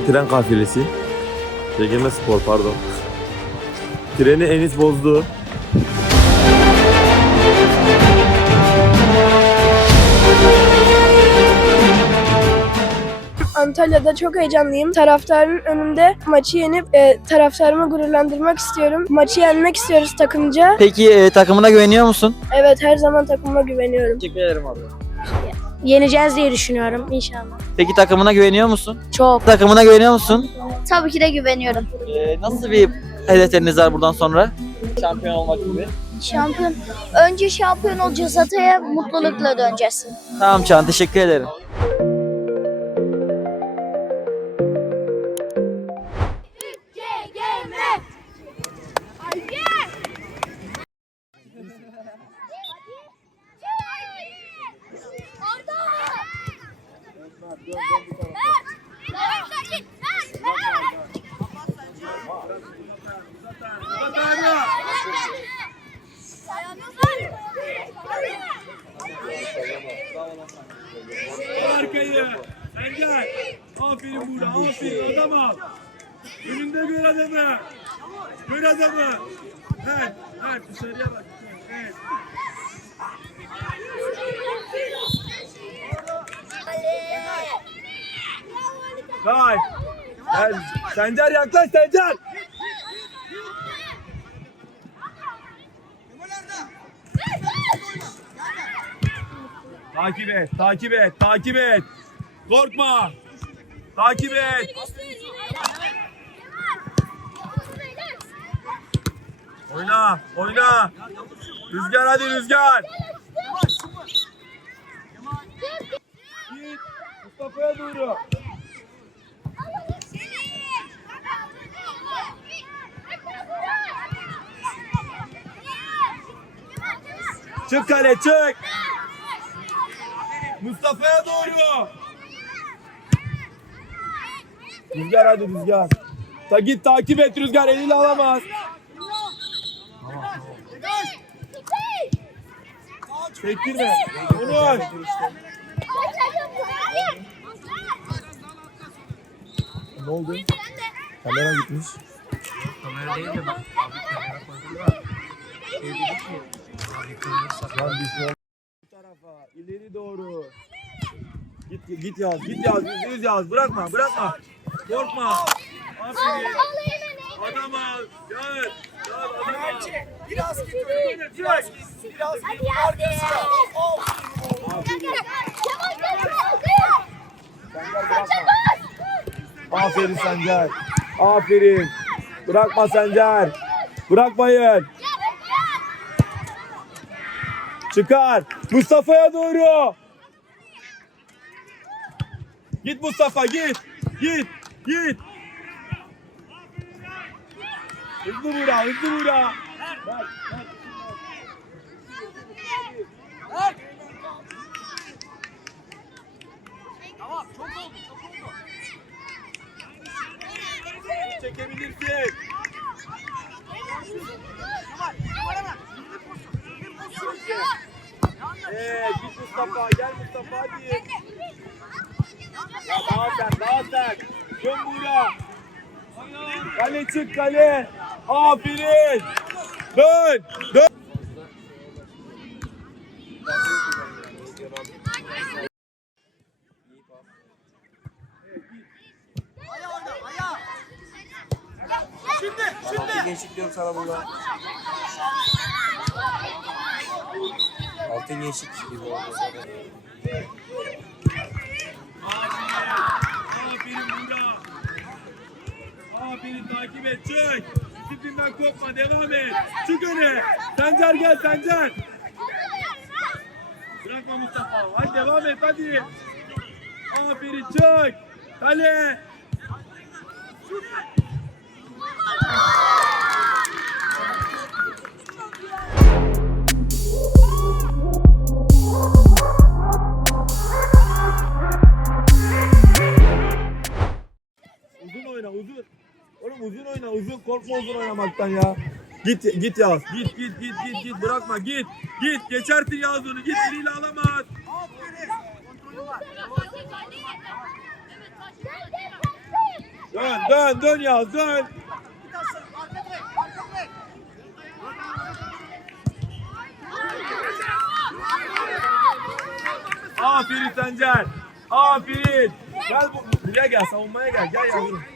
Tren kafilesi. Çekilme spor pardon. Treni Enis bozdu. Antalya'da çok heyecanlıyım. Taraftarın önünde maçı yenip e, taraftarımı gururlandırmak istiyorum. Maçı yenmek istiyoruz takımca. Peki e, takımına güveniyor musun? Evet her zaman takımıma güveniyorum. Teşekkür ederim abi. Yeneceğiz diye düşünüyorum inşallah. Peki takımına güveniyor musun? Çok. Takımına güveniyor musun? Tabii ki de güveniyorum. E, nasıl bir hedefleriniz var buradan sonra? Şampiyon olmak gibi. Şampiyon. Önce şampiyon olacağız Hatay'a mutlulukla döneceğiz. Tamam Çağan teşekkür ederim. Kay. Gel. Sencer yaklaş Sencer. Takip et, takip et, takip et. Korkma. Takip et. Oyna, oyna. Rüzgar hadi Rüzgar. Git. Mustafa'ya doğru. Çık kale çık. Mustafa'ya doğru. Rüzgar hadi Rüzgar. Ta git takip et Rüzgar eliyle alamaz. Çektirme. Onur. Ne oldu? Kamera gitmiş. Kamera değil de ben. Bu tarafa, ileri doğru. Git git yaz, git yaz, yüzde yüz yaz. Bırakma, bırakma. Korkma. Aferin. Adam al. Gel. Gel adam al. Biraz git öyle. Biraz git. Biraz git. Arkasına. Aferin Sencer. Aferin. Bırakma Sencer. Bırakmayın. Çıkar. Mustafa'ya doğru. Git Mustafa git. Git. Git. Hızlı vura, hızlı vura. Ver, ver. Çekebilirsin. Evet, git Mustafa, gel Mustafa hadi. Ya daha sen, daha sen. Dön Buğra. Kale çık kale. Aferin. Dön, dön. gençlik diyorum sana burada. Altın gençlik gibi oldu. Aferin Buğra. Aferin takip et çık. Disiplinden kopma devam et. Çık öne. Sencer gel Sencer. Bırakma Mustafa. Hadi devam et hadi. Aferin çık. Kale. Uzun Oğlum uzun oyna uzun korkma uzun oynamaktan ya. Git git Yağız. Git git git git git bırakma git. Git geçertin Yağız onu. Git eliyle alamaz. Dön dön dön Yağız dön. Aferin Sencer. Aferin. Gel bu, buraya gel savunmaya gel. Gel yavrum.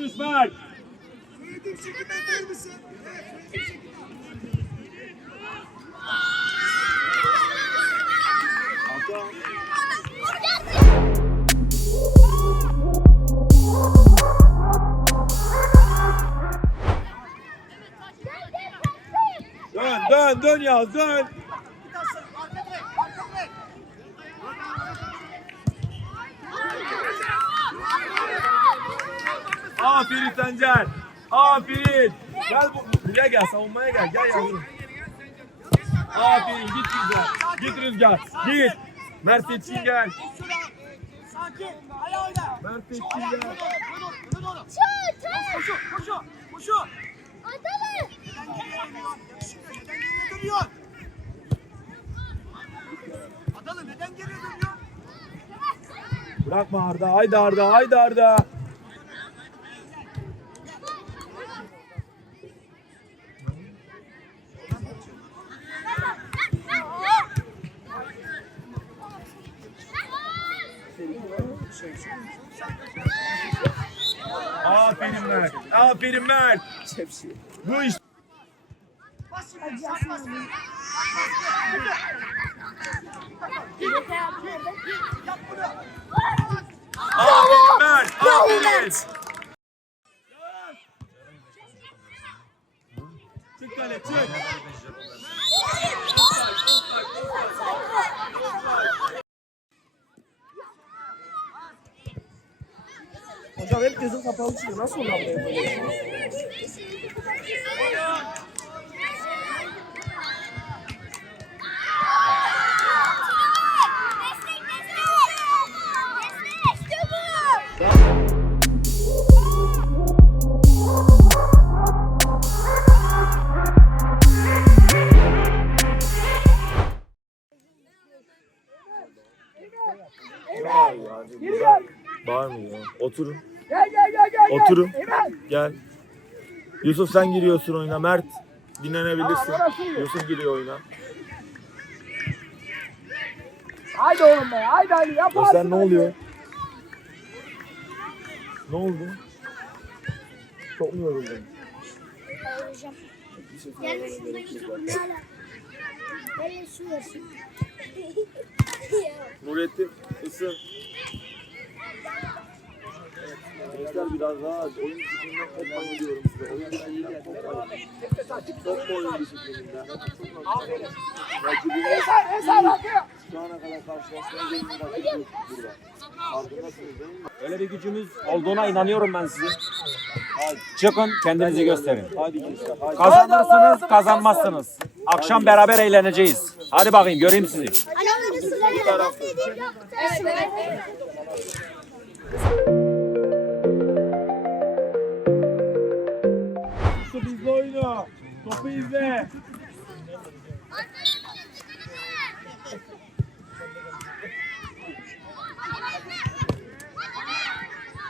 Berk konuş Berk. Dön dön dön Yağız dön. Aferin Sencer. Aferin. Gel bu, buraya gel savunmaya gel. Gel yavrum. Aferin git Rüzgar. Git Rüzgar. Git. Mert Yetkin gel. Mert Yetkin gel. Bırakma Arda. Haydi Arda. Haydi Arda. Aferin Mert. Aferin Mert. Bu iş. Aferin Mert. Aferin. Çık kale çık. Hocam hep gözüm kapalı çıkıyor. Nasıl? Bağırmıyor. Oturun. Oturun. Gel. Yusuf sen giriyorsun oyuna. Mert dinlenebilirsin. Yusuf giriyor oyuna. Haydi oğlum be. Haydi hadi yaparsın. Göster ne oluyor? Ne oldu? Çok mu yoruldun? Nurettin ısın. Gençler biraz daha oyun disiplinden kopmayın diyorum size. Oyun disiplinden kopmayın. Kopma oyun disiplininden. Rakibiniz şu ana kadar iyi rakip yok burada. Farkındasınız değil mi? Öyle bir gücümüz olduğuna inanıyorum ben sizin. Çıkın kendinizi gösterin. Hadi gençler. Hadi. Kazanırsınız, kazanmazsınız. Akşam beraber eğleneceğiz. Hadi bakayım göreyim sizi. Bu Topu.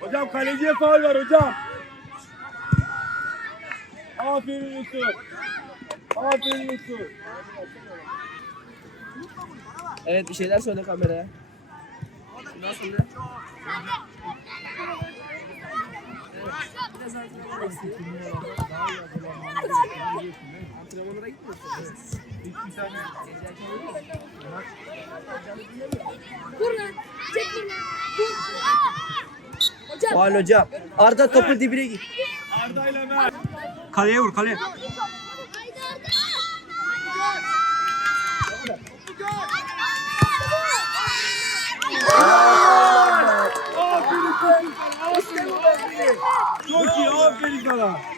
Hocam kaleciye faul var hocam. Aferin Yusuf. Aferin Yusuf. Evet bir şeyler söyle kameraya. Nasıl gitmiyorsun. Faal hocam. Arda topu dibine git. Arda ile Mert. Kaleye vur kaleye. Aferin kızım sana. Aferin aferin. Çok iyi aferin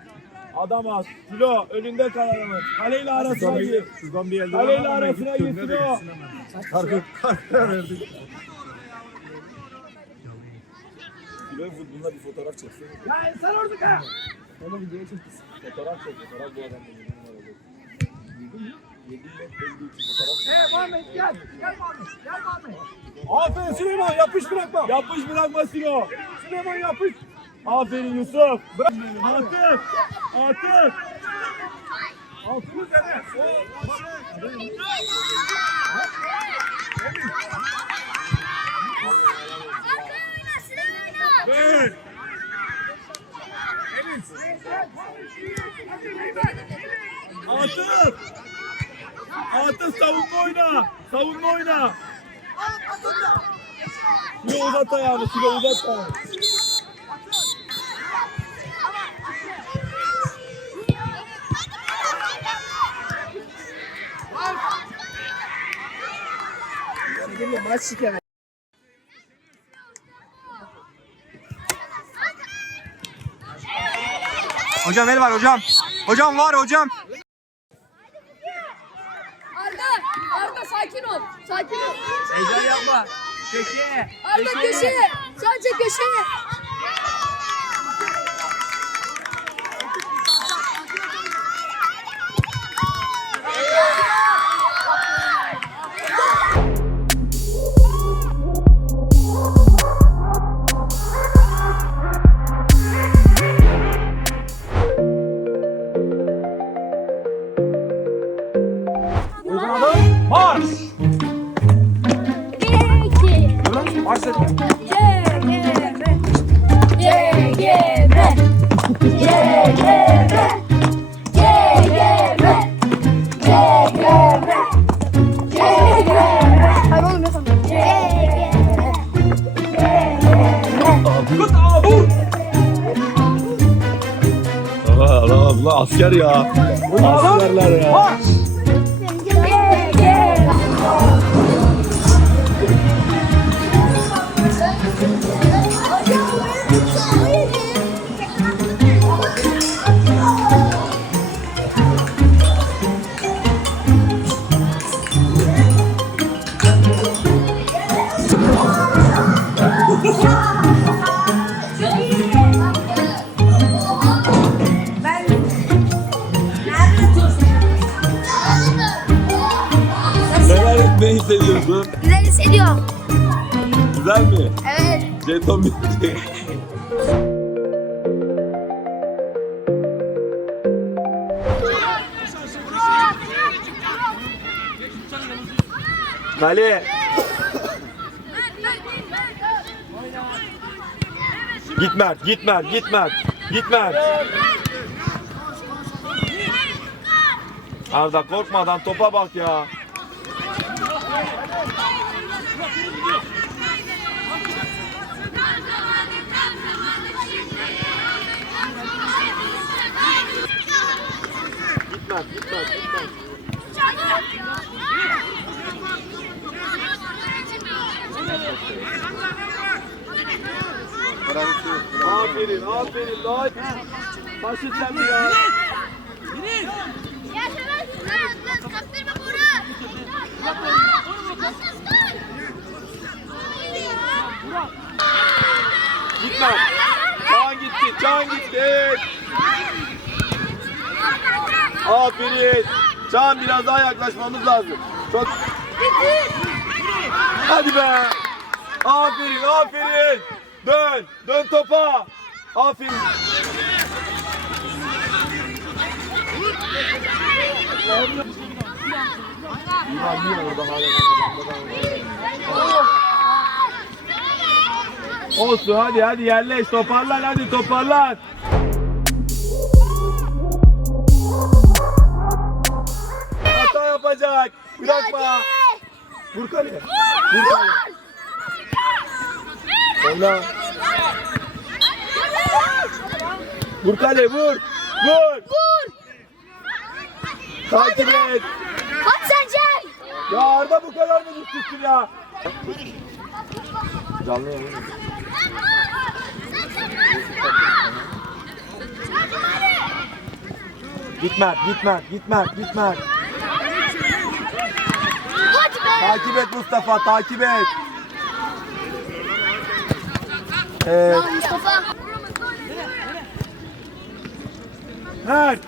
Adam az. Kilo önünde kal adamın. Kaleyle arasına gir. Şuradan bir elde Kaleyle arasına gir Kilo. Karkı karkı verdik. Kilo bununla bir fotoğraf çeksene. Ya sen orada ha. Onu videoya çektik. Fotoğraf çek. Fotoğraf bu. Hey Muhammed gel. Gel Muhammed. Gel Muhammed. Aferin Süleyman yapış bırakma. Yapış bırakma Silo. Süleyman yapış. Aferin Yusuf. Bırak. Atıp. Atıp. Altını dene. Ver. Atıp. Atıp savunma oyna. Savunma oyna. Silo uzat ayağını. Silo uzat ayağını. Maç şikayet. Hocam el var hocam. Hocam var hocam. Arda, Arda sakin ol. Sakin ol. Heyecan yapma. Köşeye. Arda köşeye. Sadece köşeye. Git Mert, git Mert, git Mert. Git Mert. Arda korkmadan topa bak ya. Git Mert, git Mert, git Mert. Aferin, aferin. Daha basit sen de ya. Girin. Ya Şevval, lan kaptırma Burak. Asıl skor. Gitme. Can gitti, can gitti. Aferin. Can biraz daha yaklaşmamız lazım. Çok... Hadi be. Aferin, aferin. Dön, dön topa. Aferin. Olsun hadi hadi yerleş toparlan hadi toparlan. Hata yapacak. Bırakma. Vur kaleye. Vur kaleye. Oyna. Vur kaleye vur. Vur. Vur. Takip et. Hadi Sencer. Ya Arda bu kadar mı düştün ya? Canlı yayın. Gitme, gitme, gitme, gitme. Takip et Mustafa, takip et. Evet, Mustafa. Mert.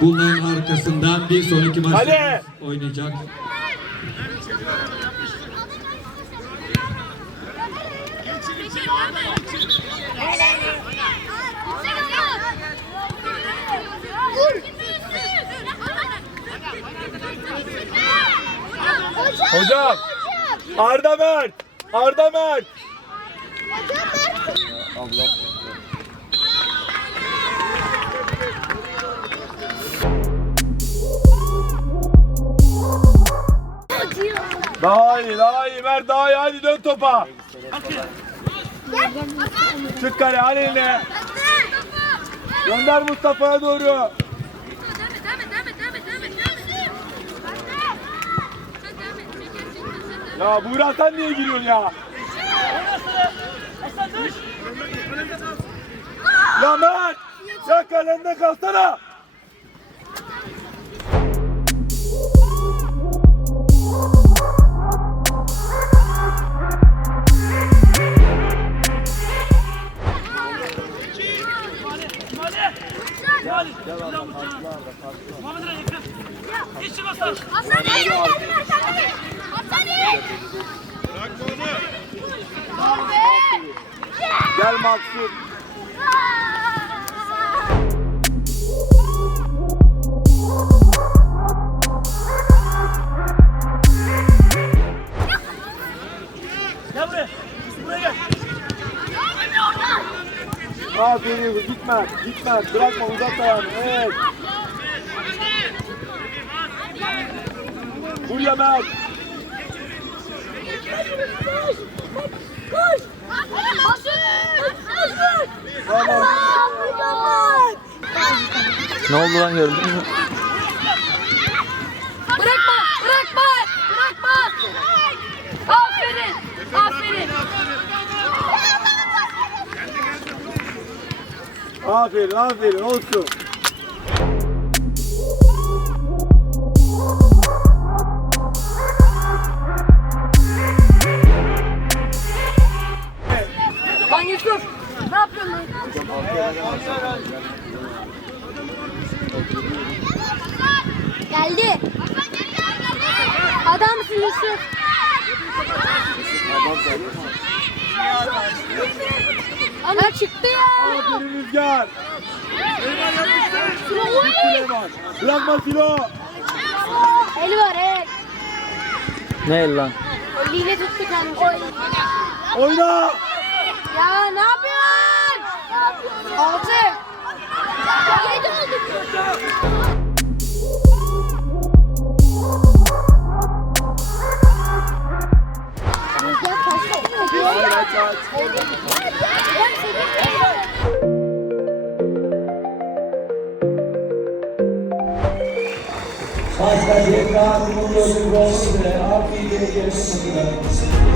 Bunların arkasından bir sonraki maçta Hadi. oynayacak. Hocam. Arda Mert. Arda Mert. Daha iyi, daha iyi. Mert daha iyi. Hadi dön topa. Çık kale, al eline. Gönder Mustafa'ya doğru. Ya Buğra sen niye giriyorsun ya? Ya Mert! Ya kalende kalsana! Gel Maksut. Aferin gitme, gitme, bırakma uzat ayağını, evet. Buraya Mert. Tamam. Ne oldu lan gördün mü? Bırakma, bırakma, bırakma. Aferin, aferin. Aferin, aferin, olsun. Lan Yusuf, ne yapıyorsun lan? Geldi. Adamsın Yusuf. Anne çıktı ya. Aa, bir rüzgar. Elvan yapıştır. Elvan. Bırakma Filo. El var el. Ne el lan? Eliyle tuttu kendini. Oyna. Ya ne yapıyorsun? Ne yapıyorsun? Altı. Yedi oldu. Rüzgar kaçtı. Hayır aç aç. Başka bir daha mutlu olsun. Artık gelin